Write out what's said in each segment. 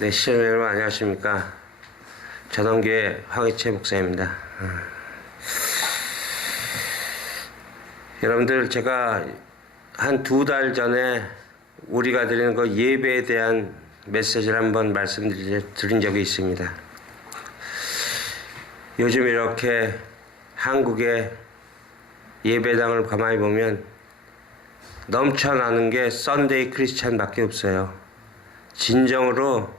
네, 시청자 여러분 안녕하십니까. 전원교회 황희채 목사입니다. 음. 여러분들 제가 한 두 달 전에 우리가 드리는 그 예배에 대한 메시지를 한번 말씀드린 적이 있습니다. 요즘 이렇게 한국의 예배당을 가만히 보면 넘쳐나는 게 썬데이 크리스찬밖에 없어요. 진정으로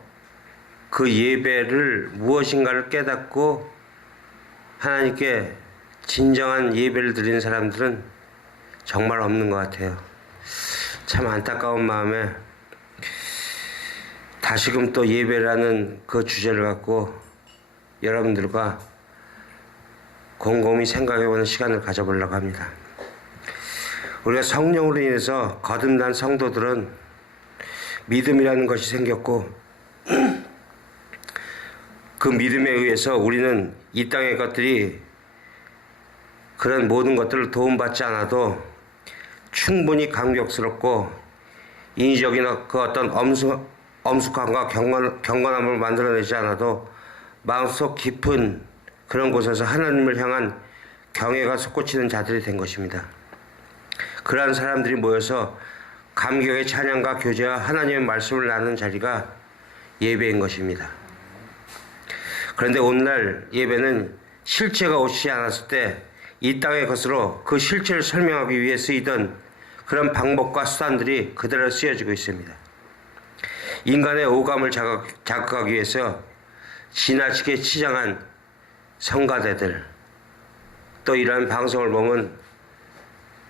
그 예배를 무엇인가를 깨닫고 하나님께 진정한 예배를 드리는 사람들은 정말 없는 것 같아요. 참 안타까운 마음에 다시금 또 예배라는 그 주제를 갖고 여러분들과 곰곰이 생각해보는 시간을 가져보려고 합니다. 우리가 성령으로 인해서 거듭난 성도들은 믿음이라는 것이 생겼고 그 믿음에 의해서 우리는 이 땅의 것들이 그런 모든 것들을 도움받지 않아도 충분히 감격스럽고 인위적인 그 어떤 엄숙, 엄숙함과 경건, 경건함을 만들어내지 않아도 마음속 깊은 그런 곳에서 하나님을 향한 경애가 솟구치는 자들이 된 것입니다. 그러한 사람들이 모여서 감격의 찬양과 교제와 하나님의 말씀을 나누는 자리가 예배인 것입니다. 그런데 오늘날 예배는 실체가 오지 않았을 때 이 땅의 것으로 그 실체를 설명하기 위해 쓰이던 그런 방법과 수단들이 그대로 쓰여지고 있습니다. 인간의 오감을 자극, 자극하기 위해서 지나치게 치장한 성가대들 또 이러한 방송을 보면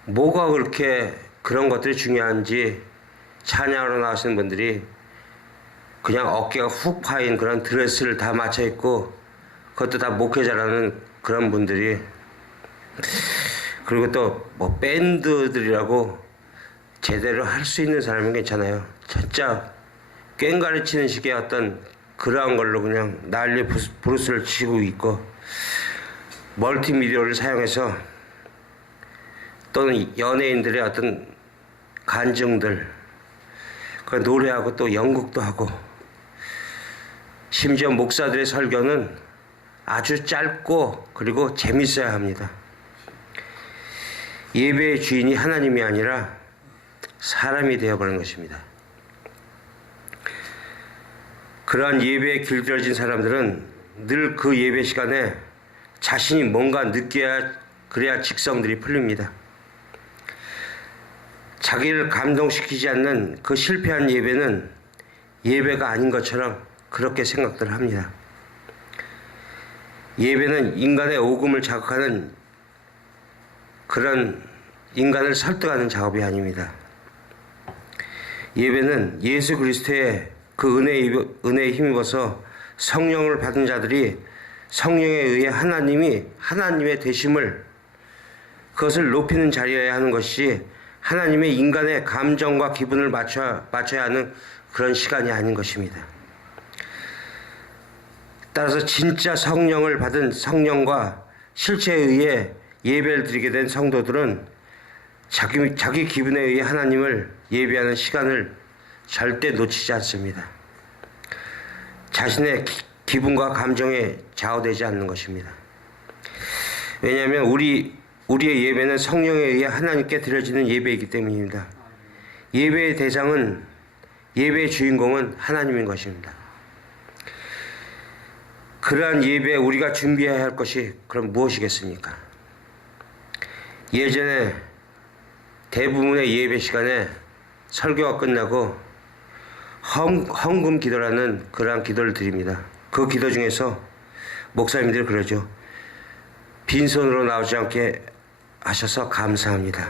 뭐가 그렇게 그런 것들이 중요한지 찬양하러 나오시는 분들이 그냥 어깨가 훅 파인 그런 드레스를 다 맞춰 입고 그것도 다 목회자라는 그런 분들이 그리고 또 뭐 밴드들이라고 제대로 할 수 있는 사람은 괜찮아요. 진짜 꽹가리 치는 식의 어떤 그러한 걸로 그냥 난리 브루스를 치고 있고 멀티미디어를 사용해서 또는 연예인들의 어떤 간증들 그 노래하고 또 연극도 하고 심지어 목사들의 설교는 아주 짧고 그리고 재밌어야 합니다. 예배의 주인이 하나님이 아니라 사람이 되어버린 것입니다. 그러한 예배에 길들여진 사람들은 늘 그 예배 시간에 자신이 뭔가 느껴야 그래야 직성들이 풀립니다. 자기를 감동시키지 않는 그 실패한 예배는 예배가 아닌 것처럼 그렇게 생각들 합니다. 예배는 인간의 오금을 자극하는 그런 인간을 설득하는 작업이 아닙니다. 예배는 예수 그리스도의 그 은혜에, 은혜에 힘입어서 성령을 받은 자들이 성령에 의해 하나님이 하나님의 되심을 그것을 높이는 자리여야 하는 것이 하나님의 인간의 감정과 기분을 맞춰, 맞춰야 하는 그런 시간이 아닌 것입니다. 따라서 진짜 성령을 받은 성령과 실체에 의해 예배를 드리게 된 성도들은 자기, 자기 기분에 의해 하나님을 예배하는 시간을 절대 놓치지 않습니다. 자신의 기, 분과 감정에 좌우되지 않는 것입니다. 왜냐하면 우리, 우리의 예배는 성령에 의해 하나님께 드려지는 예배이기 때문입니다. 예배의 대상은, 예배의 주인공은 하나님인 것입니다. 그러한 예배에 우리가 준비해야 할 것이 그럼 무엇이겠습니까? 예전에 대부분의 예배 시간에 설교가 끝나고 헌, 헌금 기도라는 그러한 기도를 드립니다. 그 기도 중에서 목사님들이 그러죠. 빈손으로 나오지 않게 하셔서 감사합니다.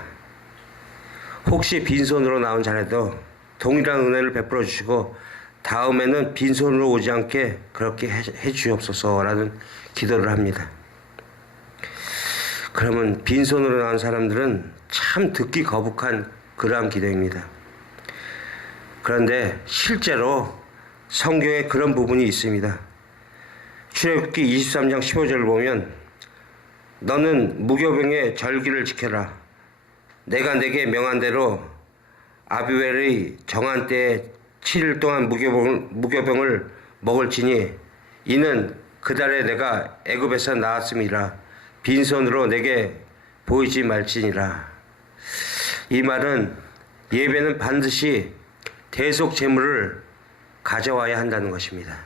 혹시 빈손으로 나온 자라도 동일한 은혜를 베풀어 주시고 다음에는 빈손으로 오지 않게 그렇게 해, 해 주옵소서라는 기도를 합니다. 그러면 빈손으로 나온 사람들은 참 듣기 거북한 그러한 기도입니다. 그런데 실제로 성경에 그런 부분이 있습니다. 출애굽기 23장 15절을 보면 너는 무교병의 절기를 지켜라. 내가 내게 명한 대로 아비웰의 정한 때에 7일 동안 무교병을, 무교병을 먹을지니 이는 그달에 내가 애굽에서 나왔음이라 빈손으로 내게 보이지 말지니라 이 말은 예배는 반드시 대속 제물을 가져와야 한다는 것입니다.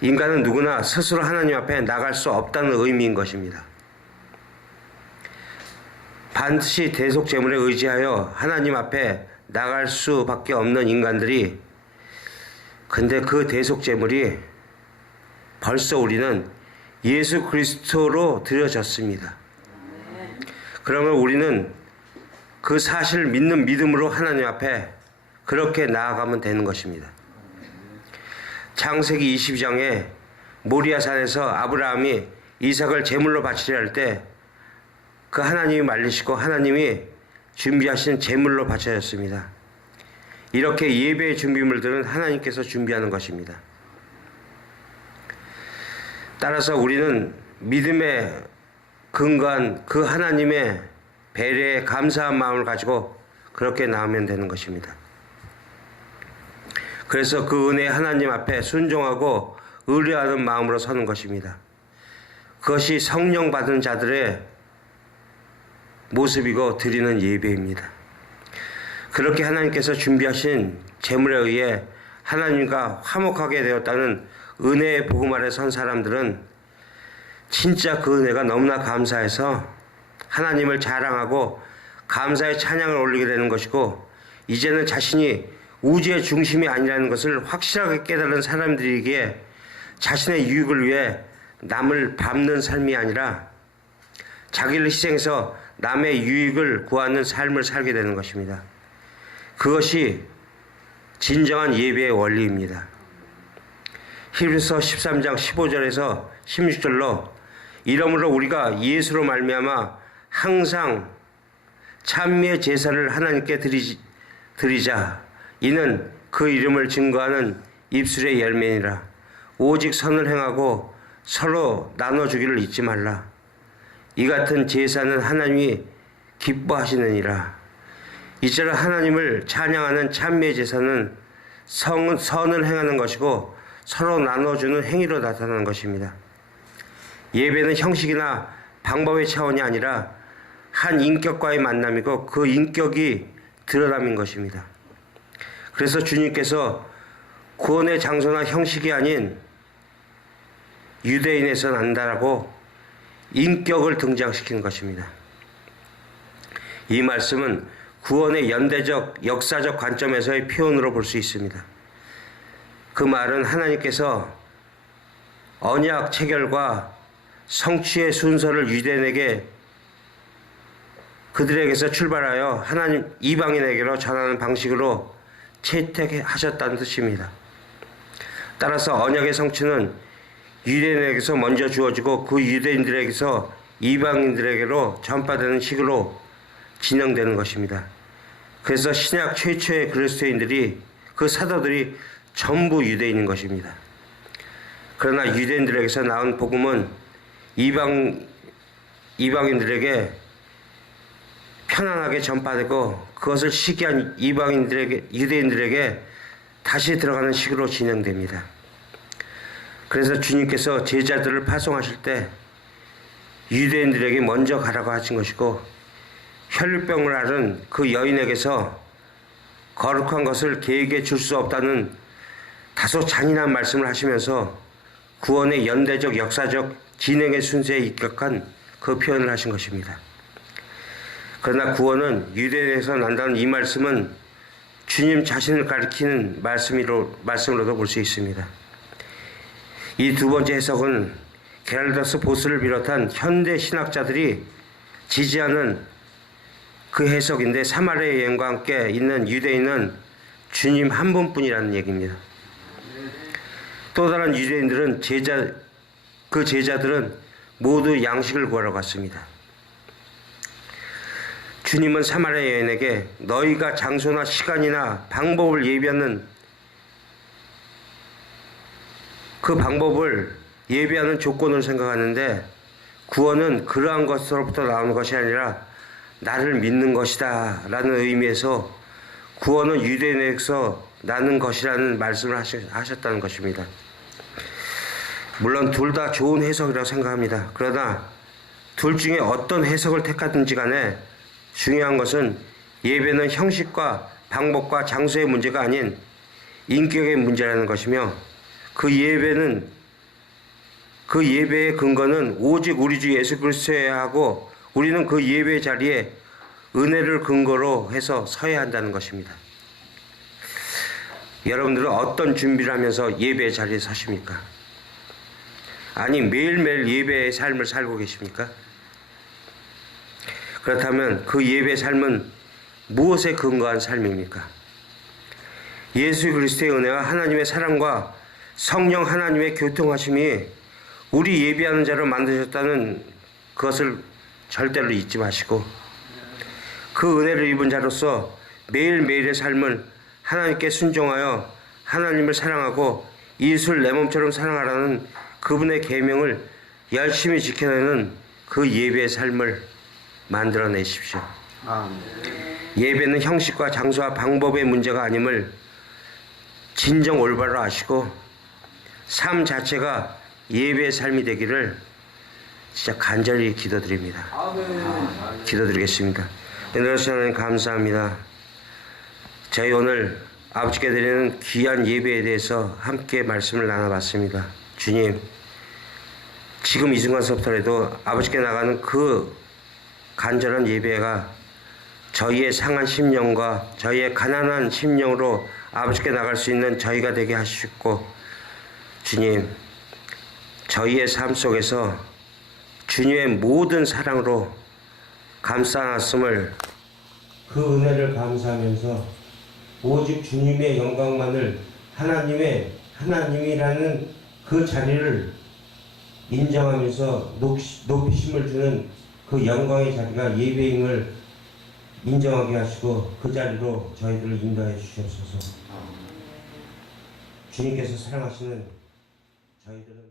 인간은 누구나 스스로 하나님 앞에 나갈 수 없다는 의미인 것입니다. 반드시 대속 제물에 의지하여 하나님 앞에 나갈 수밖에 없는 인간들이 근데 그 대속 제물이 벌써 우리는 예수 그리스도로 드려졌습니다. 그러면 우리는 그 사실을 믿는 믿음으로 하나님 앞에 그렇게 나아가면 되는 것입니다. 창세기 22장에 모리아산에서 아브라함이 이삭을 제물로 바치려 할 때 그 하나님이 말리시고 하나님이 준비하신 제물로 바쳐졌습니다. 이렇게 예배의 준비물들은 하나님께서 준비하는 것입니다. 따라서 우리는 믿음의 근거한 그 하나님의 배려에 감사한 마음을 가지고 그렇게 나오면 되는 것입니다. 그래서 그 은혜 하나님 앞에 순종하고 의뢰하는 마음으로 서는 것입니다. 그것이 성령 받은 자들의 모습이고 드리는 예배입니다. 그렇게 하나님께서 준비하신 재물에 의해 하나님과 화목하게 되었다는 은혜의 복음 아래 선 사람들은 진짜 그 은혜가 너무나 감사해서 하나님을 자랑하고 감사의 찬양을 올리게 되는 것이고 이제는 자신이 우주의 중심이 아니라는 것을 확실하게 깨달은 사람들에게 자신의 유익을 위해 남을 밟는 삶이 아니라 자기를 희생해서 남의 유익을 구하는 삶을 살게 되는 것입니다. 그것이 진정한 예배의 원리입니다. 히브리서 13장 15절에서 16절로 이러므로 우리가 예수로 말미암아 항상 찬미의 제사를 하나님께 드리, 드리자 이는 그 이름을 증거하는 입술의 열매니라 오직 선을 행하고 서로 나눠주기를 잊지 말라 이 같은 제사는 하나님이 기뻐하시느니라 이처럼 하나님을 찬양하는 찬미의 제사는 성, 선을 행하는 것이고 서로 나눠주는 행위로 나타나는 것입니다. 예배는 형식이나 방법의 차원이 아니라 한 인격과의 만남이고 그 인격이 드러남인 것입니다. 그래서 주님께서 구원의 장소나 형식이 아닌 유대인에서 난다라고 인격을 등장시키는 것입니다. 이 말씀은 구원의 연대적, 역사적 관점에서의 표현으로 볼 수 있습니다. 그 말은 하나님께서 언약 체결과 성취의 순서를 유대인에게 그들에게서 출발하여 하나님 이방인에게로 전하는 방식으로 채택하셨다는 뜻입니다. 따라서 언약의 성취는 유대인에게서 먼저 주어지고 그 유대인들에게서 이방인들에게로 전파되는 식으로 진행되는 것입니다. 그래서 신약 최초의 그리스도인들이 그 사도들이 전부 유대인인 것입니다. 그러나 유대인들에게서 나온 복음은 이방 이방인들에게 편안하게 전파되고 그것을 시기한 이방인들에게 유대인들에게 다시 들어가는 식으로 진행됩니다. 그래서 주님께서 제자들을 파송하실 때 유대인들에게 먼저 가라고 하신 것이고 혈류병을 앓은 그 여인에게서 거룩한 것을 개에게 줄수 없다는 다소 잔인한 말씀을 하시면서 구원의 연대적 역사적 진행의 순서에 입각한 그 표현을 하신 것입니다. 그러나 구원은 유대에서 난다는 이 말씀은 주님 자신을 가리키는 말씀으로, 말씀으로도 볼 수 있습니다. 이 두 번째 해석은 게랄더스 보스를 비롯한 현대 신학자들이 지지하는 그 해석인데 사마리아 여행과 함께 있는 유대인은 주님 한 분뿐이라는 얘기입니다. 또 다른 유대인들은 제자 그 제자들은 모두 양식을 구하러 갔습니다. 주님은 사마리아 여인에게 너희가 장소나 시간이나 방법을 예비하는 그 방법을 예비하는 조건을 생각하는데 구원은 그러한 것으로부터 나오는 것이 아니라 나를 믿는 것이다 라는 의미에서 구원은 유대인에게서 나는 것이라는 말씀을 하셨다는 것입니다. 물론 둘 다 좋은 해석이라고 생각합니다. 그러나 둘 중에 어떤 해석을 택하든지 간에 중요한 것은 예배는 형식과 방법과 장소의 문제가 아닌 인격의 문제라는 것이며 그 예배는 그 예배의 근거는 오직 우리 주 예수 그리스도여야 하고 우리는 그 예배 자리에 은혜를 근거로 해서 서야 한다는 것입니다. 여러분들은 어떤 준비를 하면서 예배 자리에 서십니까? 아니 매일매일 예배의 삶을 살고 계십니까? 그렇다면 그 예배 삶은 무엇에 근거한 삶입니까? 예수 그리스도의 은혜와 하나님의 사랑과 성령 하나님의 교통하심이 우리 예배하는 자로 만드셨다는 그것을 절대로 잊지 마시고 그 은혜를 입은 자로서 매일매일의 삶을 하나님께 순종하여 하나님을 사랑하고 이웃을 내 몸처럼 사랑하라는 그분의 계명을 열심히 지켜내는 그 예배의 삶을 만들어내십시오. 예배는 형식과 장소와 방법의 문제가 아님을 진정 올바로 아시고 삶 자체가 예배의 삶이 되기를 진짜 간절히 기도드립니다. 기도드리겠습니다. 은혜로우신 하나님 감사합니다. 저희 오늘 아버지께 드리는 귀한 예배에 대해서 함께 말씀을 나눠봤습니다. 주님, 지금 이 순간서부터라도 아버지께 나가는 그 간절한 예배가 저희의 상한 심령과 저희의 가난한 심령으로 아버지께 나갈 수 있는 저희가 되게 하시고 주님 저희의 삶 속에서 주님의 모든 사랑으로 감싸놨음을 그 은혜를 감사하면서 오직 주님의 영광만을 하나님의 하나님이라는 그 자리를 인정하면서 높이- 높이심을 주는 그 영광의 자리가 예배임을 인정하게 하시고 그 자리로 저희들을 인도해 주시옵소서. 주님께서 사랑하시는 저희들은